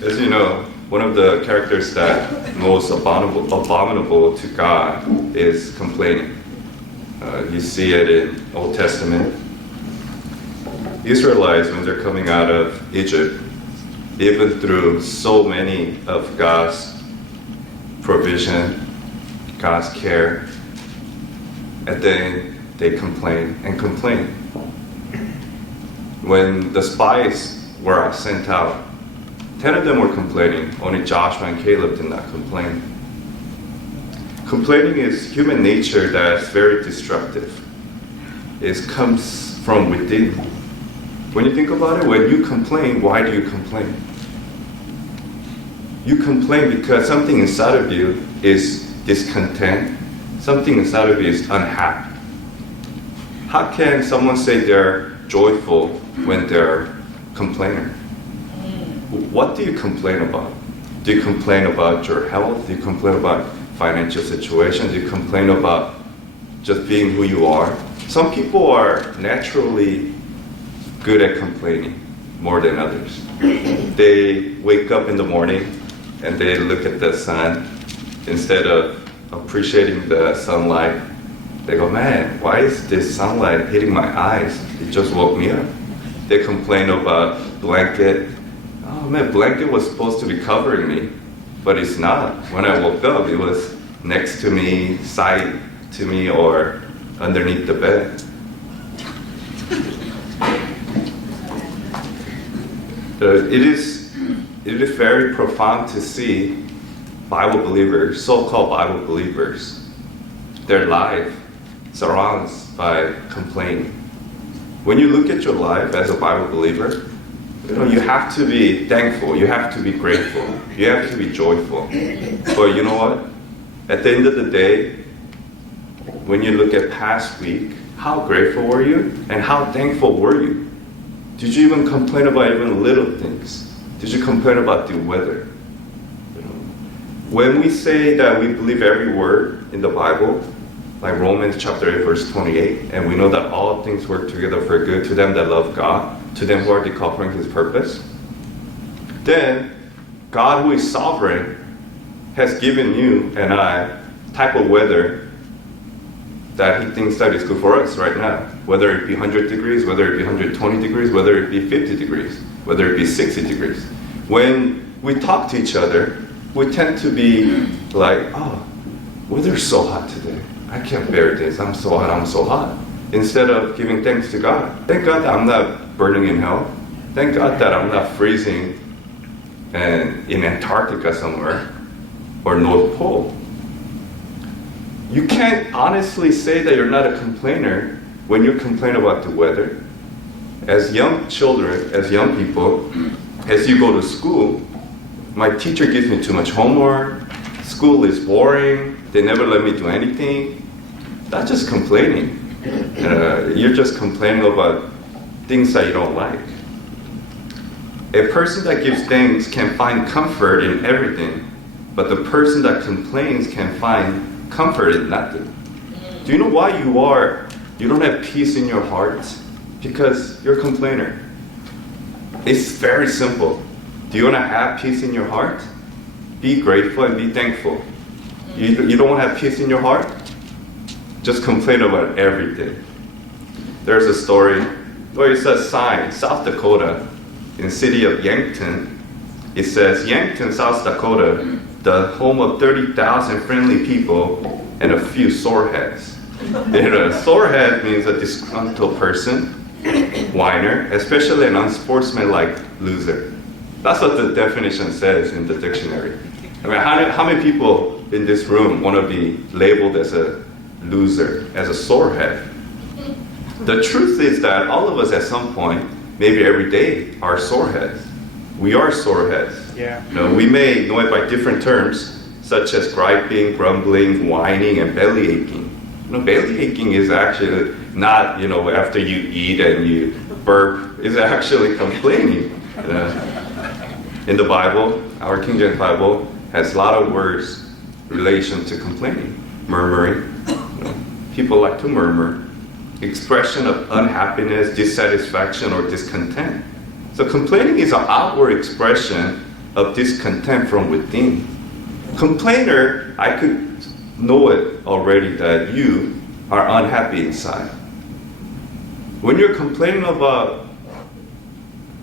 As you know, one of the characters that most abominable to God is complaining. You see it in Old Testament. Israelites, when they're coming out of Egypt, even through so many of God's provision, God's care, and then they complain and complain. When the spies were sent out, 10 of them were complaining. Only Joshua and Caleb did not complain. Complaining is human nature that's very destructive. It comes from within. When you think about it, when you complain, why do you complain? You complain because something inside of you is discontent. Something inside of you is unhappy. How can someone say they're joyful when they're a complainer? What do you complain about? Do you complain about your health? Do you complain about financial situation? Do you complain about just being who you are? Some people are naturally good at complaining more than others. They wake up in the morning and they look at the sun. Instead of appreciating the sunlight, they go, man, why is this sunlight hitting my eyes? It just woke me up. They complain about blanket. Oh man, blanket was supposed to be covering me, but it's not. When I woke up, it was next to me, side to me, or underneath the bed. It is very profound to see Bible believers, so-called Bible believers, their life surrounds by complaining. When you look at your life as a Bible believer, you have to be thankful, you have to be grateful, you have to be joyful. But you know what? At the end of the day, when you look at past week, how grateful were you and how thankful were you? Did you even complain about even little things? Did you complain about the weather? When we say that we believe every word in the Bible, like Romans chapter 8 verse 28, and we know that all things work together for good to them that love God, to them who are the called according to His purpose, then God, who is sovereign, has given you and I type of weather that He thinks that is good for us right now. Whether it be 100 degrees, whether it be 120 degrees, whether it be 50 degrees, whether it be 60 degrees. When we talk to each other, we tend to be like, oh, weather's so hot today. I can't bear this. I'm so hot, I'm so hot. Instead of giving thanks to God. Thank God that I'm not burning in hell. Thank God that I'm not freezing and in Antarctica somewhere or North Pole. You can't honestly say that you're not a complainer when you complain about the weather. As young children, as young people, as you go to school, my teacher gives me too much homework, school is boring, they never let me do anything. That's just complaining. You're just complaining about things that you don't like. A person that gives thanks can find comfort in everything, but the person that complains can find comfort in nothing. Do you know why you don't have peace in your heart? Because you're a complainer. It's very simple. Do you want to have peace in your heart? Be grateful and be thankful. You don't want to have peace in your heart? Just complain about everything. There's a story where it says sign, South Dakota, in the city of Yankton. It says, Yankton, South Dakota, the home of 30,000 friendly people and a few soreheads. Sorehead means a disgruntled person, whiner, especially an unsportsmanlike loser. That's what the definition says in the dictionary. I mean, how many people in this room want to be labeled as a loser, as a sorehead? The truth is that all of us at some point, maybe every day, are soreheads. We are soreheads. Yeah. We may know it by different terms, such as griping, grumbling, whining, and belly aching. Belly aching is actually not, after you eat and you burp. It's actually complaining. In the Bible, our King James Bible has a lot of words in relation to complaining. Murmuring. People like to murmur. Expression of unhappiness, dissatisfaction, or discontent. So complaining is an outward expression of discontent from within. Complainer, I could know it already that you are unhappy inside. When you're complaining about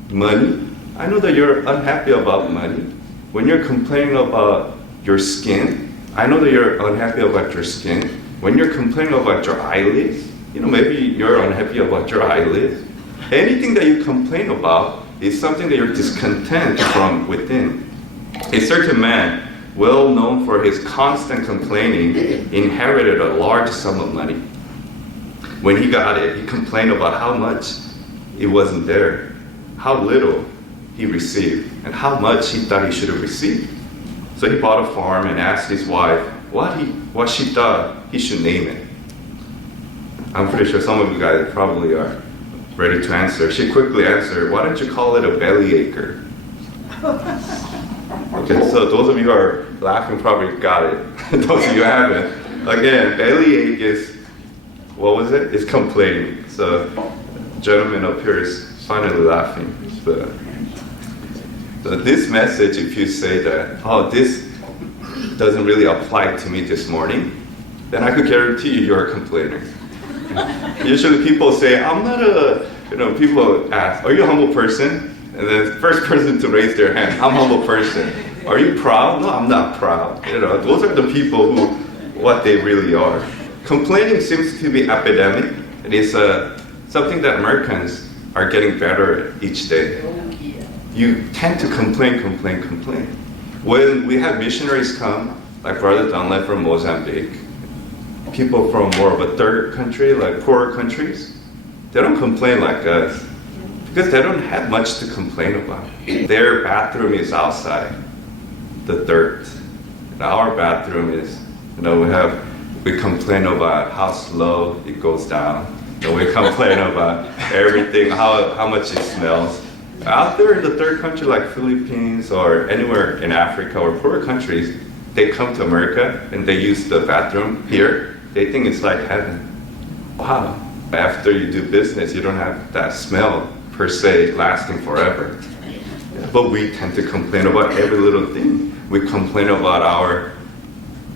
money, I know that you're unhappy about money. When you're complaining about your skin, I know that you're unhappy about your skin. When you're complaining about your eyelids, maybe you're unhappy about your eyelids. Anything that you complain about is something that you're discontent from within. A certain man, well known for his constant complaining, inherited a large sum of money. When he got it, he complained about how much it wasn't there, how little he received, and how much he thought he should have received. So he bought a farm and asked his wife what she thought he should name it. I'm pretty sure some of you guys probably are ready to answer. She quickly answered, "Why don't you call it a bellyacre?" Okay, so those of you who are laughing probably got it. Those of you who haven't. Again, bellyache is, what was it? It's complaining. So, gentleman up here is finally laughing. So this message, if you say that, this doesn't really apply to me this morning, then I could guarantee you're a complainer. Usually people say, I'm not people ask, are you a humble person? And then the first person to raise their hand, I'm a humble person. Are you proud? No, I'm not proud. Those are the people who, what they really are. Complaining seems to be epidemic. It is something that Americans are getting better at each day. You tend to complain. When we have missionaries come, like Brother Dunlap from Mozambique, people from more of a third country, like poorer countries, they don't complain like us because they don't have much to complain about. Their bathroom is outside the dirt. And our bathroom is, we complain about how slow it goes down. And we complain about everything, how much it smells. Out there in the third country like Philippines or anywhere in Africa or poorer countries, they come to America and they use the bathroom here. They think it's like heaven. Wow. After you do business, you don't have that smell per se lasting forever. But we tend to complain about every little thing. We complain about our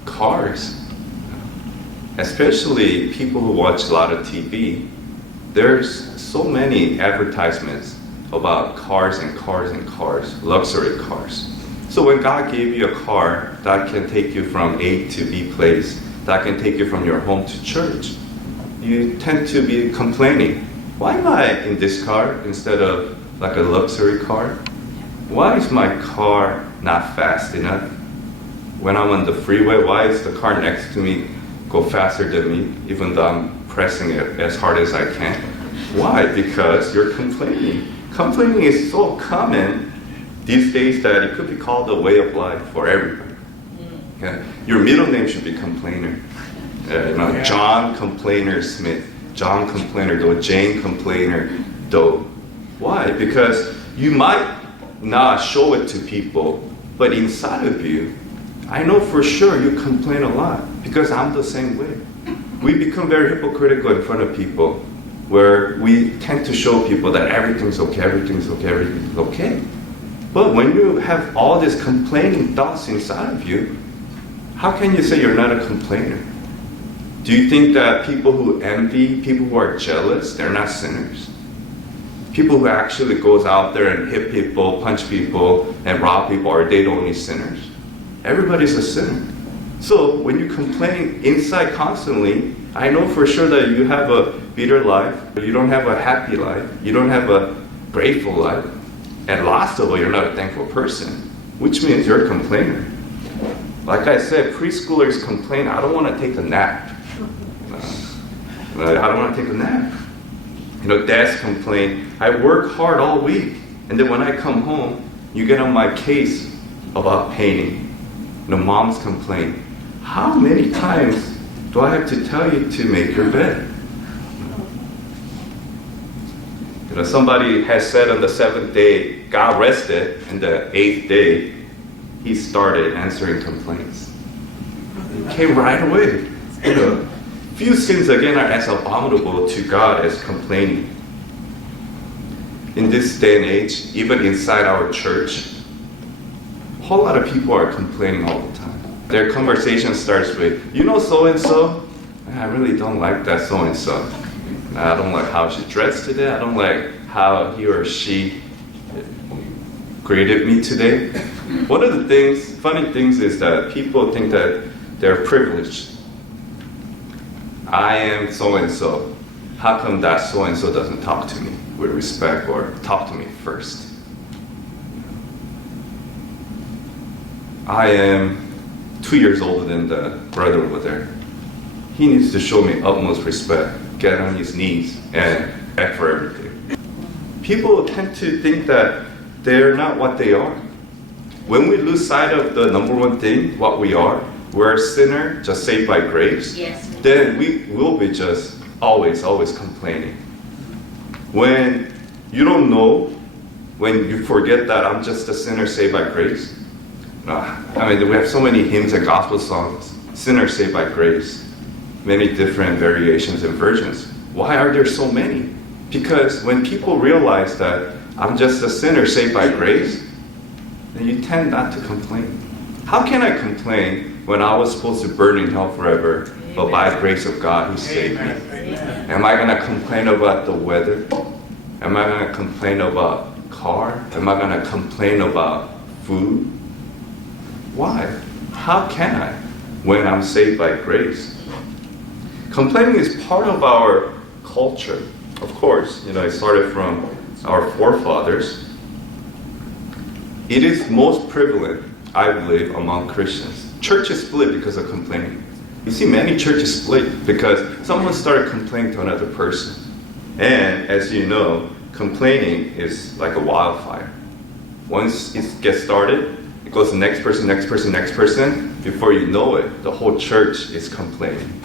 cars. Especially people who watch a lot of TV. There's so many advertisements about cars and cars and cars, luxury cars. So when God gave you a car that can take you from A to B place, that can take you from your home to church, you tend to be complaining. Why am I in this car instead of like a luxury car? Why is my car not fast enough? When I'm on the freeway, why is the car next to me go faster than me, even though I'm pressing it as hard as I can? Why? Because you're complaining. Complaining is so common these days that it could be called a way of life for everybody. Okay? Your middle name should be Complainer. John Complainer Smith, John Complainer Doe, Jane Complainer Doe. Why? Because you might not show it to people, but inside of you, I know for sure you complain a lot because I'm the same way. We become very hypocritical in front of people where we tend to show people that everything's okay, everything's okay, everything's okay. But when you have all these complaining thoughts inside of you, how can you say you're not a complainer? Do you think that people who envy, people who are jealous, they're not sinners? People who actually goes out there and hit people, punch people, and rob people, are they the only sinners? Everybody's a sinner. So when you complain inside constantly, I know for sure that you have a bitter life, you don't have a happy life, you don't have a grateful life, and last of all, you're not a thankful person, which means you're a complainer. Like I said, preschoolers complain, I don't want to take a nap. I don't want to take a nap. Dads complain, I work hard all week, and then when I come home, you get on my case about painting. Moms complain, how many times do I have to tell you to make your bed? Somebody has said on the 7th day, God rested, and the 8th day, he started answering complaints. It came right away. Few sins again are as abominable to God as complaining. In this day and age, even inside our church, whole lot of people are complaining all the time. Their conversation starts with, you know so-and-so? I really don't like that so-and-so. I don't like how she dressed today. I don't like how he or she greeted me today. One of the funny things is that people think that they're privileged. I am so-and-so. How come that so-and-so doesn't talk to me with respect or talk to me first? I am 2 years older than the brother over there. He needs to show me utmost respect, get on his knees, and beg for everything. People tend to think that they're not what they are. When we lose sight of the number one thing, what we are, we're a sinner just saved by grace, then we will be just always complaining. When you don't know, when you forget that I'm just a sinner saved by grace, we have so many hymns and gospel songs, sinner saved by grace, many different variations and versions. Why are there so many? Because when people realize that I'm just a sinner saved by grace, then you tend not to complain. How can I complain when I was supposed to burn in hell forever, but by the grace of God He saved me? Am I going to complain about the weather? Am I going to complain about car? Am I going to complain about food? Why? How can I when I'm saved by grace? Complaining is part of our culture. Of course, it started from our forefathers. It is most prevalent, I believe, among Christians. Churches split because of complaining. You see many churches split because someone started complaining to another person. And as you know, complaining is like a wildfire. Once it gets started, it goes to the next person, next person, next person. Before you know it, the whole church is complaining.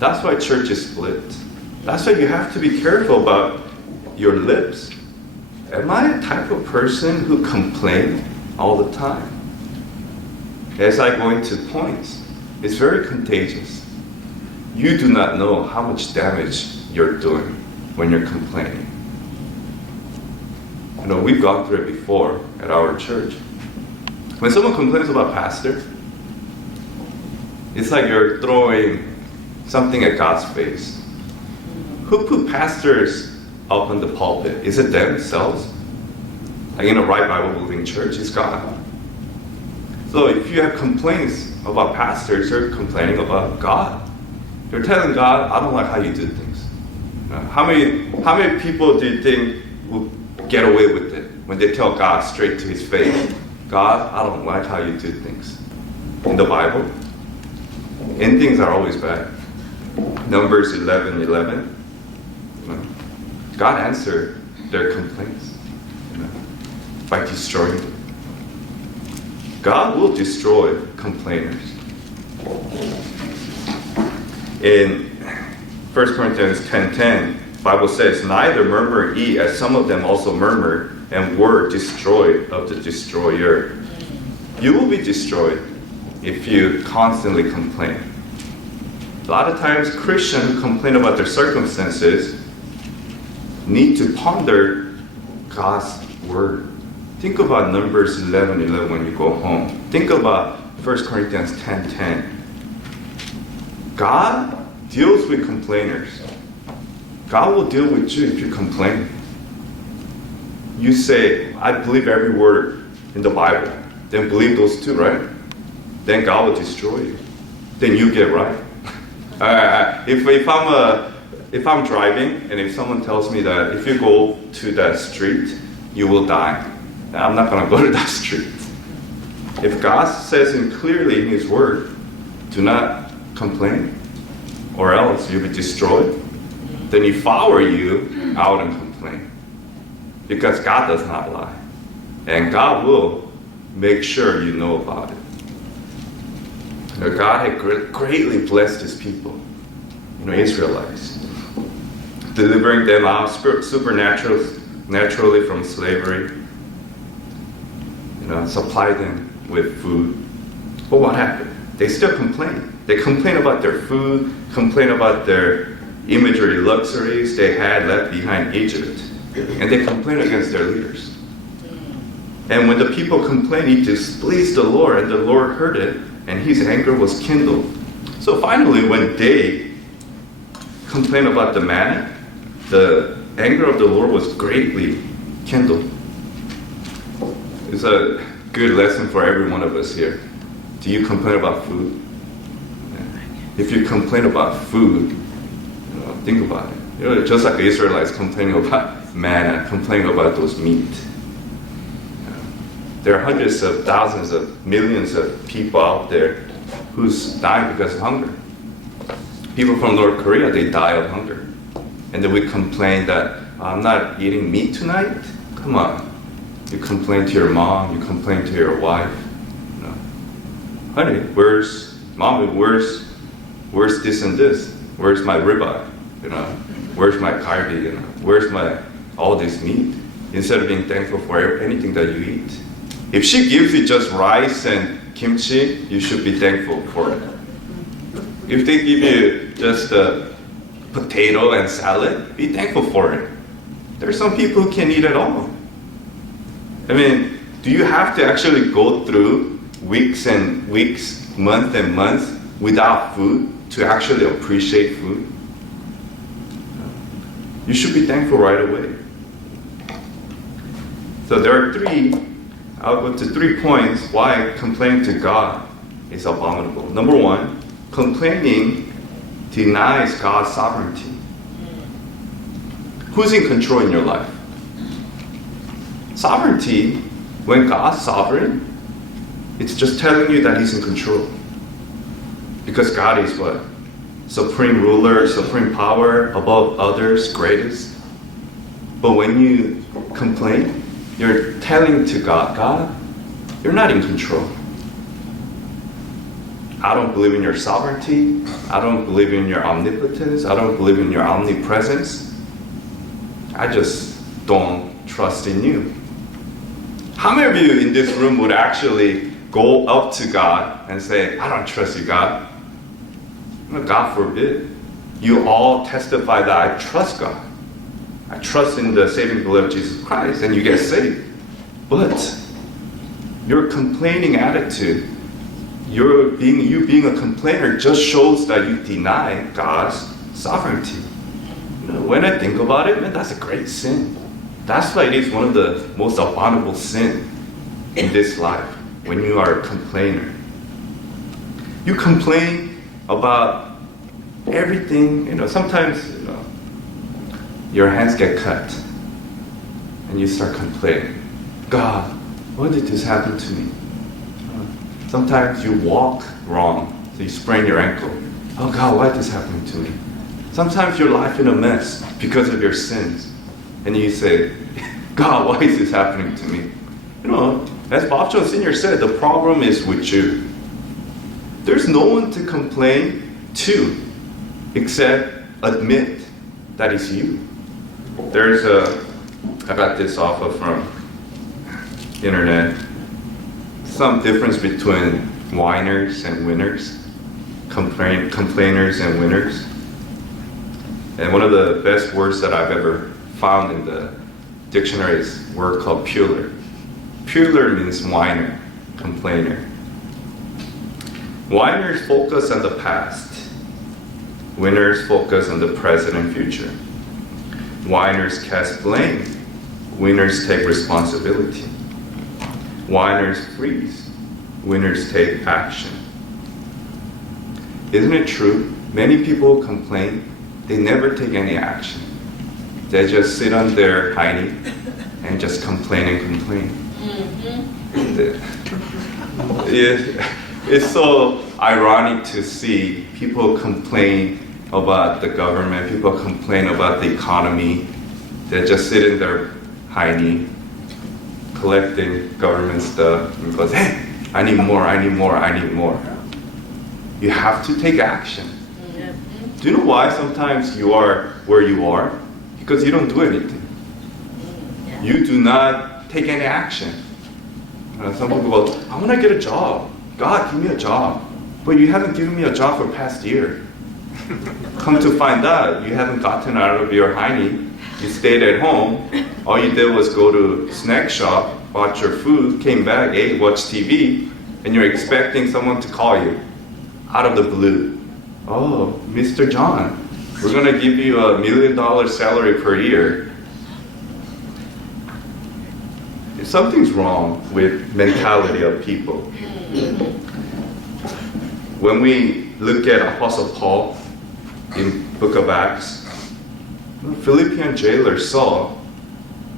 That's why churches split. That's why you have to be careful about your lips. Am I a type of person who complains all the time? As I go into points, it's very contagious. You do not know how much damage you're doing when you're complaining. We've gone through it before at our church. When someone complains about pastor, it's like you're throwing something at God's face. Who put pastors up on the pulpit? Is it themselves? Like in a right Bible-believing church, it's God. So if you have complaints about pastors, you're complaining about God. You're telling God, I don't like how you do things. How many people do you think will get away with it when they tell God straight to His face, God, I don't like how you do things? In the Bible, endings are always bad. Numbers 11:11. God answered their complaints by destroying them. God will destroy complainers. In 1 Corinthians 10:10, the Bible says, neither murmur ye, as some of them also murmured, and were destroyed of the destroyer. You will be destroyed if you constantly complain. A lot of times, Christians who complain about their circumstances need to ponder God's word. Think about Numbers 11:11 when you go home. Think about 1 Corinthians 10:10. God deals with complainers. God will deal with you if you complain. You say, I believe every word in the Bible. Then believe those two, right? Then God will destroy you. Then you get right. If I'm driving and if someone tells me that if you go to that street, you will die, I'm not going to go to that street. If God says it clearly in His Word, do not complain, or else you'll be destroyed, then if I were you, I wouldn't complain. Because God does not lie. And God will make sure you know about it. God had greatly blessed His people, Israelites, delivering them out naturally from slavery, supply them with food. But what happened? They still complain. They complain about their food, complain about their imagery luxuries they had left behind Egypt, and they complain against their leaders. And when the people complained, he displeased the Lord, and the Lord heard it, and his anger was kindled. So finally, when they complained about the manna, the anger of the Lord was greatly kindled. It's a good lesson for every one of us here. Do you complain about food? If you complain about food, think about it. Just like the Israelites complaining about manna, complaining about those meat. There are hundreds of thousands of millions of people out there who's dying because of hunger. People from North Korea, they die of hunger. And then we complain that, I'm not eating meat tonight? Come on. You complain to your mom, you complain to your wife. Honey, mommy, where's this and this? Where's my ribeye? Where's my carby? Where's my all this meat? Instead of being thankful for anything that you eat. If she gives you just rice and kimchi, you should be thankful for it. If they give you just a potato and salad, be thankful for it. There are some people who can't eat at all. I mean, do you have to actually go through weeks and weeks, months and months without food to actually appreciate food? You should be thankful right away. So I'll go to 3 points why complaining to God is abominable. Number 1, complaining denies God's sovereignty. Who's in control in your life? Sovereignty, when God's sovereign, it's just telling you that He's in control. Because God is what? Supreme ruler, supreme power, above others, greatest. But when you complain, you're telling to God, you're not in control. I don't believe in your sovereignty. I don't believe in your omnipotence. I don't believe in your omnipresence. I just don't trust in you. How many of you in this room would actually go up to God and say, I don't trust you, God? Well, God forbid. You all testify that I trust God. I trust in the saving blood of Jesus Christ, and you get saved. But your complaining attitude, you being a complainer, just shows that you deny God's sovereignty. When I think about it, man, that's a great sin. That's why it is one of the most abominable sin in this life, when you are a complainer. You complain about everything. Sometimes your hands get cut and you start complaining. God, why did this happen to me? Sometimes you walk wrong, so you sprain your ankle. Oh God, why is this happening to me? Sometimes your life in a mess because of your sins. And you say, God, why is this happening to me? As Bob Jones Sr. said, the problem is with you. There's no one to complain to except admit that it's you. I got this off of from internet, some difference between whiners and winners, complainers and winners. And one of the best words that I've ever found in the dictionary is a word called puler. Puler means whiner, complainer. Whiners focus on the past. Winners focus on the present and future. Whiners cast blame. Winners take responsibility. Whiners freeze. Winners take action. Isn't it true? Many people complain. They never take any action. They just sit on their hiney and just complain and complain. It's so ironic to see people complain about the government, people complain about the economy. They just sit in their hiney, collecting government stuff, and goes, hey, I need more, I need more, I need more. You have to take action. Do you know why sometimes you are where you are? Because you don't do anything. You do not take any action. Some people go, I want to get a job. God, give me a job. But you haven't given me a job for the past year. Come to find out, you haven't gotten out of your hiney. You stayed at home. All you did was go to snack shop bought your food, came back, ate, watched TV, and you're expecting someone to call you out of the blue. Oh, Mr. John, we're going to give you $1 million salary per year. Something's wrong with mentality of people. When we look at Apostle Paul in Book of Acts, Philippian jailer saw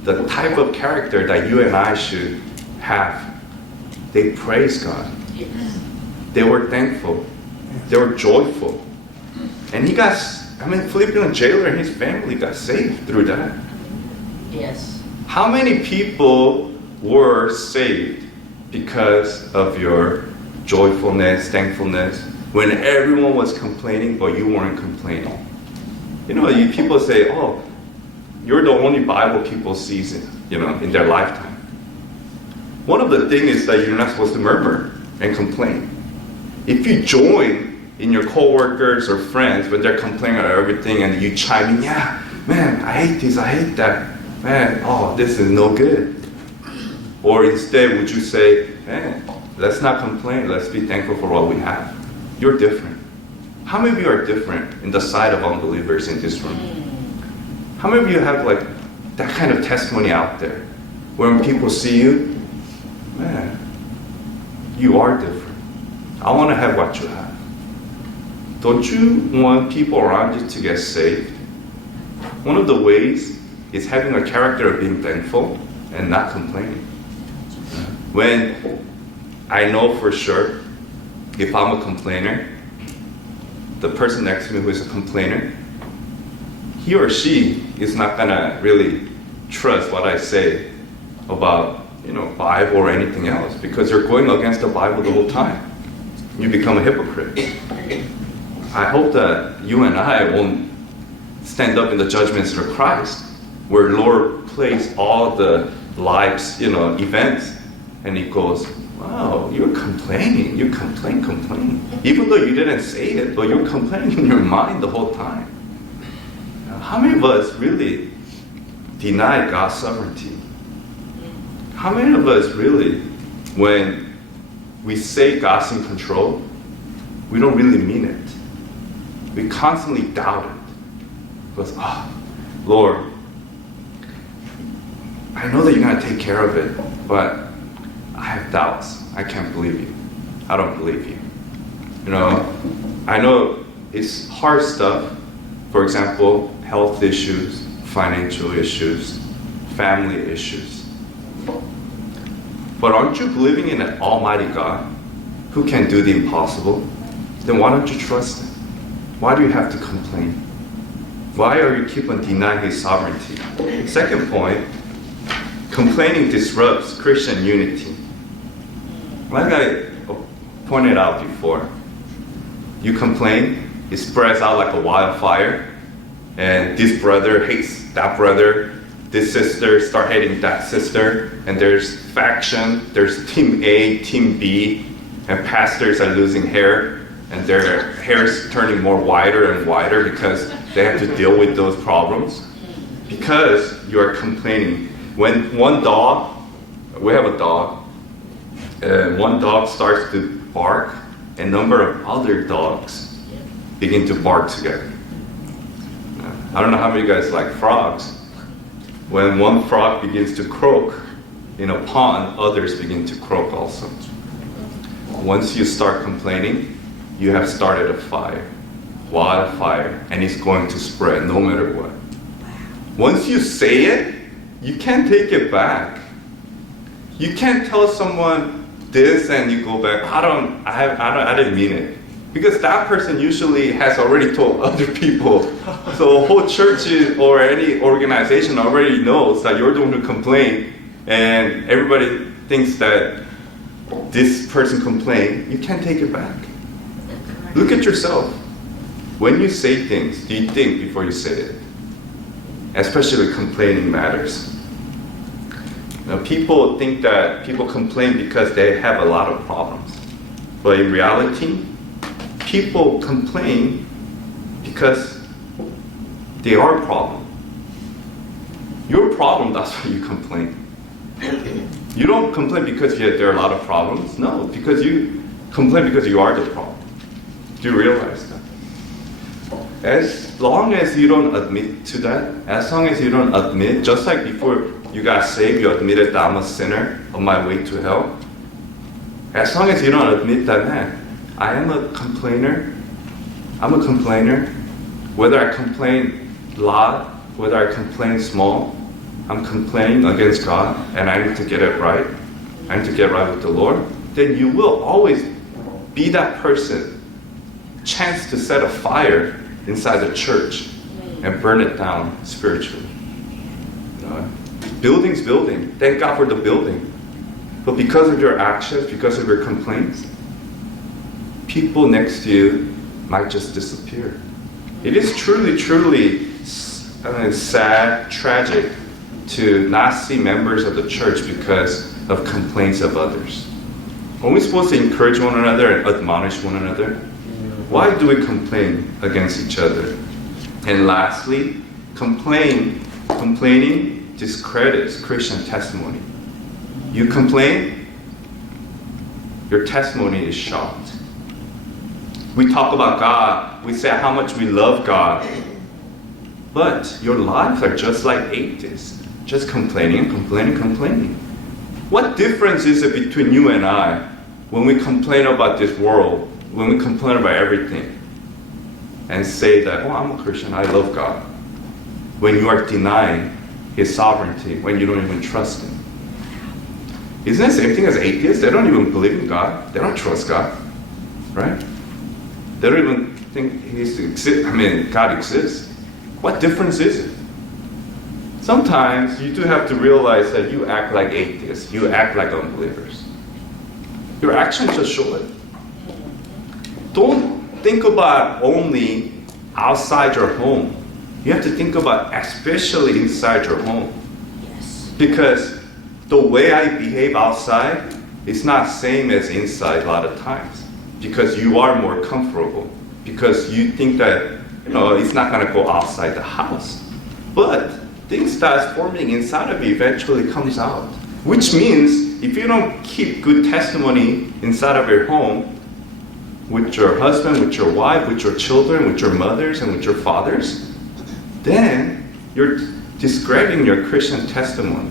the type of character that you and I should have. They praised God. They were thankful. They were joyful. And Philippian jailer and his family got saved through that. Yes. How many people were saved because of your joyfulness, thankfulness, when everyone was complaining but you weren't complaining? People say, oh, you're the only Bible people sees it, in their lifetime. One of the things is that you're not supposed to murmur and complain. If you join in your coworkers or friends when they're complaining about everything and you chime in, yeah, man, I hate this, I hate that, man, oh, this is no good. Or instead, would you say, man, let's not complain, let's be thankful for what we have. You're different. How many of you are different in the sight of unbelievers in this room? How many of you have that kind of testimony out there? When people see you, man, you are different. I want to have what you have. Don't you want people around you to get saved? One of the ways is having a character of being thankful and not complaining. When I know for sure, if I'm a complainer, the person next to me who is a complainer, he or she is not gonna really trust what I say about, Bible or anything else, because you're going against the Bible the whole time. You become a hypocrite. I hope that you and I won't stand up in the judgment seat of Christ, where Lord plays all the life's, events, and He goes, wow, you're complaining. You complain. Even though you didn't say it, but you're complaining in your mind the whole time. Now, how many of us really deny God's sovereignty? How many of us really, when we say God's in control, we don't really mean it? We constantly doubt it. Because, Lord, I know that you're going to take care of it, but I have doubts. I can't believe you. I don't believe you. I know it's hard stuff. For example, health issues, financial issues, family issues. But aren't you believing in an almighty God who can do the impossible? Then why don't you trust Him? Why do you have to complain? Why are you keep on denying His sovereignty? Second point, complaining disrupts Christian unity. Like I pointed out before, you complain, it spreads out like a wildfire, and this brother hates that brother, this sister start hating that sister, and there's faction, there's team A, team B, and pastors are losing hair, and their hair is turning more wider and wider because they have to deal with those problems. Because you are complaining. When one dog, we have a dog, one dog starts to bark, a number of other dogs begin to bark together. I don't know how many of you guys like frogs. When one frog begins to croak in a pond, others begin to croak also. Once you start complaining, you have started a fire, wildfire, and it's going to spread no matter what. Once you say it, you can't take it back. You can't tell someone this and you go back, I didn't mean it. Because that person usually has already told other people. So a whole church or any organization already knows that you're the one who complained, and everybody thinks that this person complained. You can't take it back. Look at yourself. When you say things, do you think before you say it? Especially complaining matters. Now, people think that people complain because they have a lot of problems. But in reality, people complain because they are a problem. Your problem, that's why you complain. You don't complain because there are a lot of problems. No, because you complain because you are the problem. Do you realize that? As long as you don't admit to that, as long as you don't admit, just like before you got saved, you admitted that I'm a sinner on my way to hell. As long as you don't admit that, man, I am a complainer. I'm a complainer. Whether I complain a lot, whether I complain small, I'm complaining against God and I need to get it right. I need to get right with the Lord. Then you will always be that person. Chance to set a fire inside the church and burn it down spiritually. You know, building's building. Thank God for the building. But because of your actions, because of your complaints, people next to you might just disappear. It is truly, truly sad, tragic to not see members of the church because of complaints of others. Are we supposed to encourage one another and admonish one another? Why do we complain against each other? And lastly, complaining discredits Christian testimony. You complain, your testimony is shot. We talk about God, we say how much we love God, but your lives are just like atheists, just complaining. What difference is it between you and I when we complain about this world, when we complain about everything, and say that, oh, I'm a Christian, I love God, when you are denying His sovereignty, when you don't even trust Him? Isn't it the same thing as atheists? They don't even believe in God. They don't trust God, right? They don't even think God exists. What difference is it? Sometimes you do have to realize that you act like atheists. You act like unbelievers. Your actions just show it. Don't think about only outside your home. You have to think about especially inside your home. Yes. Because the way I behave outside is not same as inside a lot of times. Because you are more comfortable. Because you think that, it's not going to go outside the house. But things that's forming inside of you eventually comes out. Which means if you don't keep good testimony inside of your home, with your husband, with your wife, with your children, with your mothers, and with your fathers, then you're discrediting your Christian testimony.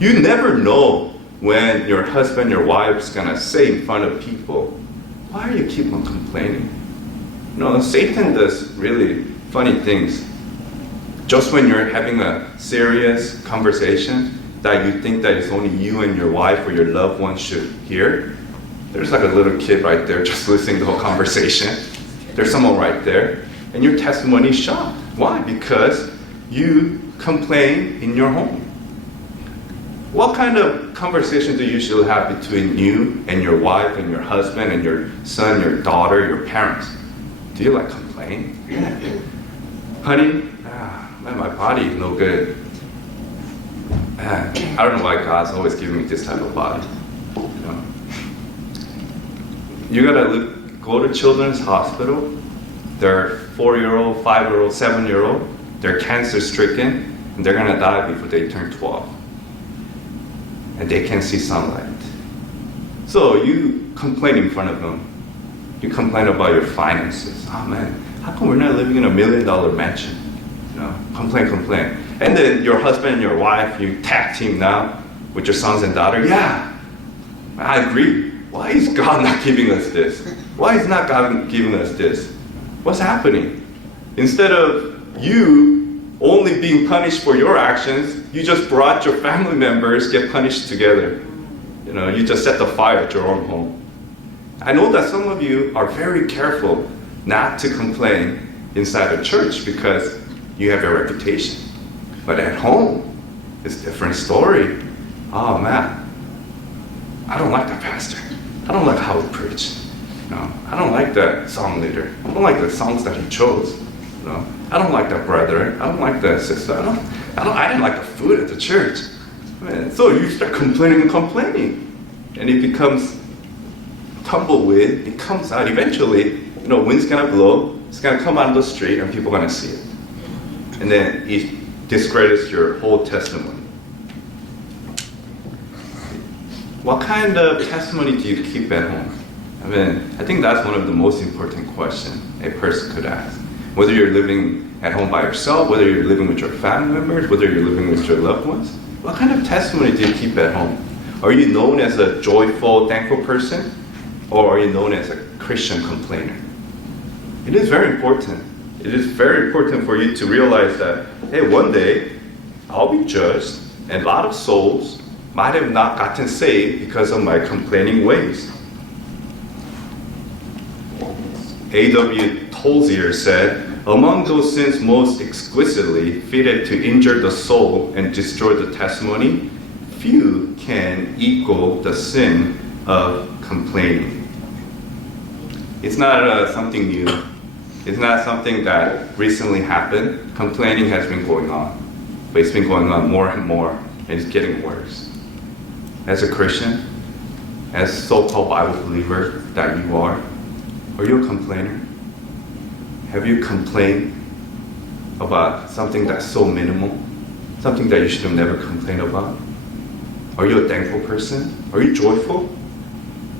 You never know when your husband, your wife's gonna say in front of people, why are you keep on complaining? Satan does really funny things. Just when you're having a serious conversation that you think that it's only you and your wife or your loved one should hear, there's like a little kid right there just listening to the whole conversation. There's someone right there, and your testimony is shot. Why? Because you complain in your home. What kind of conversation do you usually have between you and your wife and your husband and your son, your daughter, your parents? Do you complain? Honey, man, my body is no good. I don't know why God's always giving me this type of body. You gotta go to children's hospital. They're 4-year-old, 5-year-old, 7-year-old. They're cancer stricken, and they're gonna die before they turn 12. And they can't see sunlight. So you complain in front of them. You complain about your finances. Oh man, how come we're not living in $1 million mansion? Complain. And then your husband and your wife, you tag team now with your sons and daughter. Yeah, I agree. Why is God not giving us this? Why is not God giving us this? What's happening? Instead of you only being punished for your actions, you just brought your family members get punished together. You just set the fire at your own home. I know that some of you are very careful not to complain inside the church because you have your reputation. But at home, it's a different story. Oh man, I don't like the pastor. I don't like how he preached. I don't like that song leader. I don't like the songs that he chose. I don't like that brother. I don't like that sister. I didn't like the food at the church. So you start complaining, and it becomes tumbleweed. It comes out eventually. Wind's gonna blow. It's gonna come out of the street, and people are gonna see it. And then it discredits your whole testimony. What kind of testimony do you keep at home? I mean, I think that's one of the most important questions a person could ask. Whether you're living at home by yourself, whether you're living with your family members, whether you're living with your loved ones, what kind of testimony do you keep at home? Are you known as a joyful, thankful person? Or are you known as a Christian complainer? It is very important. It is very important for you to realize that, hey, one day I'll be judged, and a lot of souls might have not gotten saved because of my complaining ways. A.W. Tozier said, among those sins most exquisitely fitted to injure the soul and destroy the testimony, few can equal the sin of complaining. It's not something new. It's not something that recently happened. Complaining has been going on, but it's been going on more and more, and it's getting worse. As a Christian, as so-called Bible believer that you are you a complainer? Have you complained about something that's so minimal, something that you should have never complained about? Are you a thankful person? Are you joyful?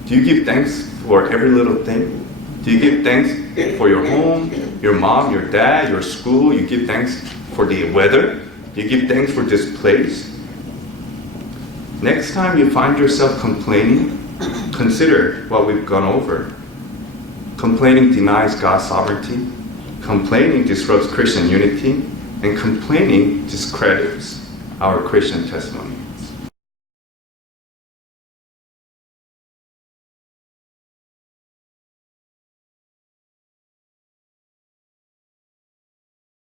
Do you give thanks for every little thing? Do you give thanks for your home, your mom, your dad, your school? You give thanks for the weather? Do you give thanks for this place? Next time you find yourself complaining, consider what we've gone over. Complaining denies God's sovereignty. Complaining disrupts Christian unity. And complaining discredits our Christian testimony.